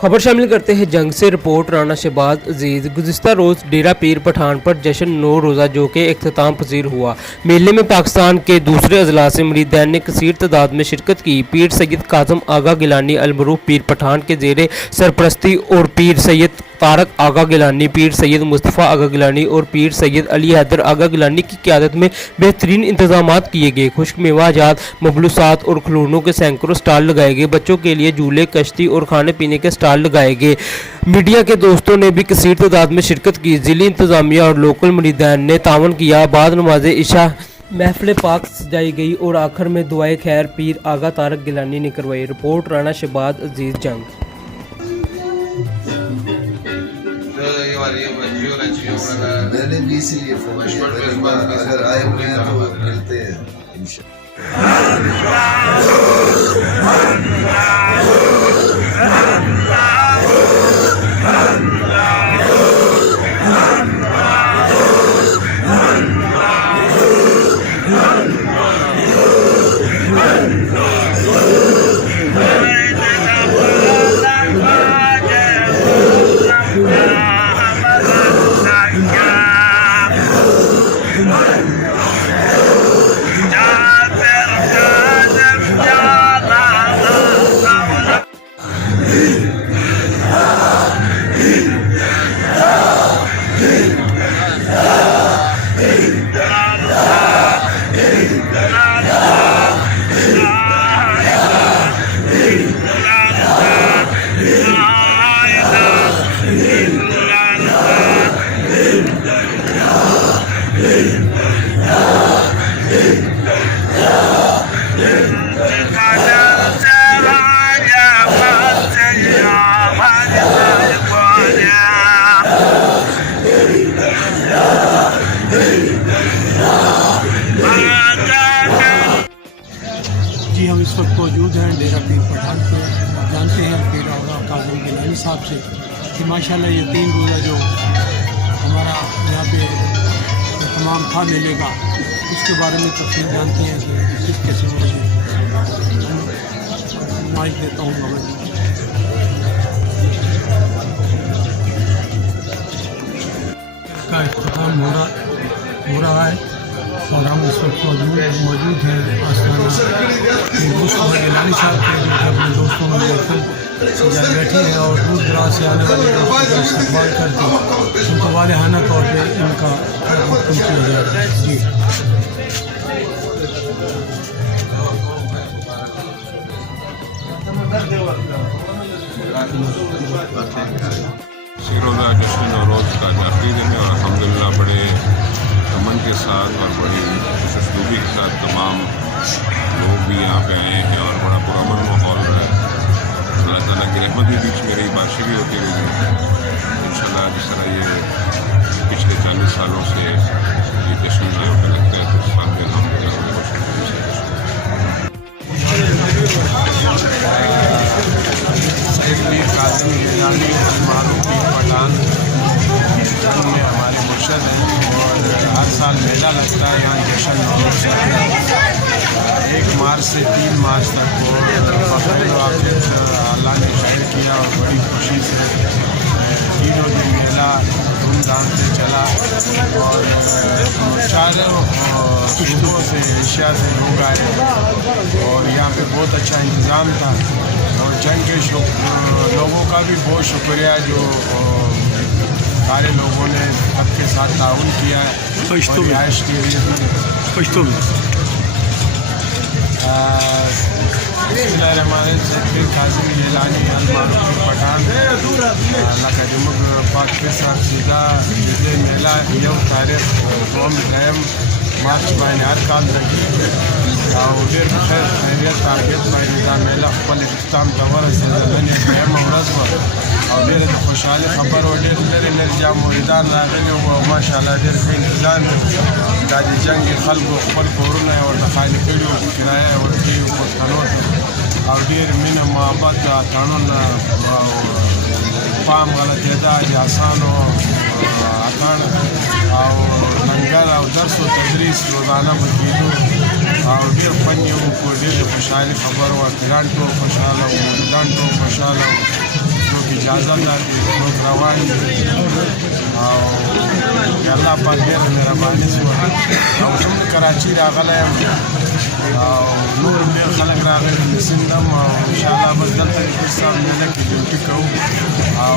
खबर शामिल करते हैं जंग से। रिपोर्ट राना शहबाज अजीज। गुज़िश्ता रोज़ डेरा पीर पठान पर जश्न 9 रोज़ा जो कि इख्तिताम पजीर हुआ। मेले में पाकिस्तान के दूसरे अजला से मुरीदैन ने कसीर तादाद में शिरकत की। पीर सैयद काज़म आगा गिलानी अलमरूफ पीर पठान के ज़ेरे सरपरस्ती और पीर सैयद तारक आगा गिलानी, पीर सैयद मुस्तफ़ा आगा गिलानी और पीर सैयद अली हैदर आगा गिलानी की क़यादत में बेहतरीन इंतजामात किए गए। खुश्क मेवाजात, मबलूसात और खिलौनों के सैकड़ों स्टॉल लगाए गए। बच्चों के लिए झूले, कश्ती और खाने पीने के स्टॉल लगाए गए। मीडिया के दोस्तों ने भी कसीर तादाद में शिरकत की। ज़िली इंतजामिया और लोकल मुरीदैन ने तावन किया। बाद नमाज इशा महफिल पाक सजाई गई और आखिर में दुआए खैर पीर आगा तारक गिलानी ने करवाई। रिपोर्ट राना शहबाज अजीज जंग। मैंने भी इसीलिए फोन किया, अगर आए हुए हैं तो मिलते हैं इंशाअल्लाह। जी हम इस वक्त मौजूद हैं डेरा पीर पठान पे। आप जानते हैं पीर आगा काज़म गिलानी साहब से कि माशाल्लाह ये 3 रोज़ा जो हमारा यहाँ पे तमाम था मेले का, उसके बारे में तफसील जानते हैं कि किस किस्म से माइक देता हूँ मैं का इख्तिताम हो रहा है और हम इस वक्त मौजूद हैं आस्थाना मुस्तफ़ा गिलानी साहब के, जो अपने दोस्तों में बिल्कुल बैठे हैं और दूर दराज से आने वाले दोस्तों का इस्तेमाल करके उनको वालिहाना तौर पर इनका हुक्म किया जा रहा है। जी रोज़ा जश्न नौरोज़ का आखिरी दिन है और अल्हम्दुलिल्लाह बड़े अमन के साथ और बड़ी खुशखबरी के साथ तमाम लोग भी यहाँ पे आए हैं और बड़ा पुरअमन माहौल रहा है। अल्लाह ताला की रहमत भी बीच में रही, बारिश भी होती रही। इंशाल्लाह जिस तरह ये पिछले 40 सालों से ये जश्न यहाँ पे लगता है तो इस साल में अल्हम्दुलिल्लाह खुशखबरी से पीर काज़म गिलानी अलमरूफ पीर पठान में हमारे मुर्शद हैं और हर साल मेला लगता है यहाँ जश्न नौरोज़ का 1 मार्च से 3 मार्च तक वो बखैर वाक़ित अल्लाह ने शायर किया और बड़ी खुशी से तीनों दिन मेला धूमधाम से चला और चारों सूबों से एशिया से लोग आए और यहाँ पे बहुत अच्छा इंतज़ाम था और जंग के लोगों का भी बहुत शुक्रिया जो सारे लोगों ने सबके साथ ताउन किया है और रिहाइश के लिए भी। पीर काज़म गिलानी अलमरूफ पीर पठान लकजमुग पाक के साथ सीधा जिले मेला यौ तारीख 2 मार्च बाइन हर काल लगी और ډېر خیر خیریت تارګت باندې دا میله خپل اختتام ته ورسېده. نن یې 2مه ورځ وه او ډېره د خوشحالي خبر وه. ډېر لرې لرې جا مریدان راغلي وو او ماشاءالله ډېر ښه انتظام یې دا د جنګ خلکو خپل کورونه یې ورته خالي کړي وو، کرایه یې ورکړي وو پښتنو ته او ډېر مینه محبت اتڼونه او پام غلطېده اجاسانو اتڼ او لنګر او درس و تدریس روزانه به کېدو او ډېر خوند یې وکړو. ډېر د خوشحالي خبر وه. پیران ټول خوشحاله وو، مریدان ټول خوشحاله وو. اجازه ده موږ روان یو او د الله پاک ډېره مهرباني شوه او زه هم کراچي راغلی یم او نور هم ډېر خلک راغلي دي سیند هم او انشاءالله بس دلته د پیر صاحب میله کې ډیوټي کوو او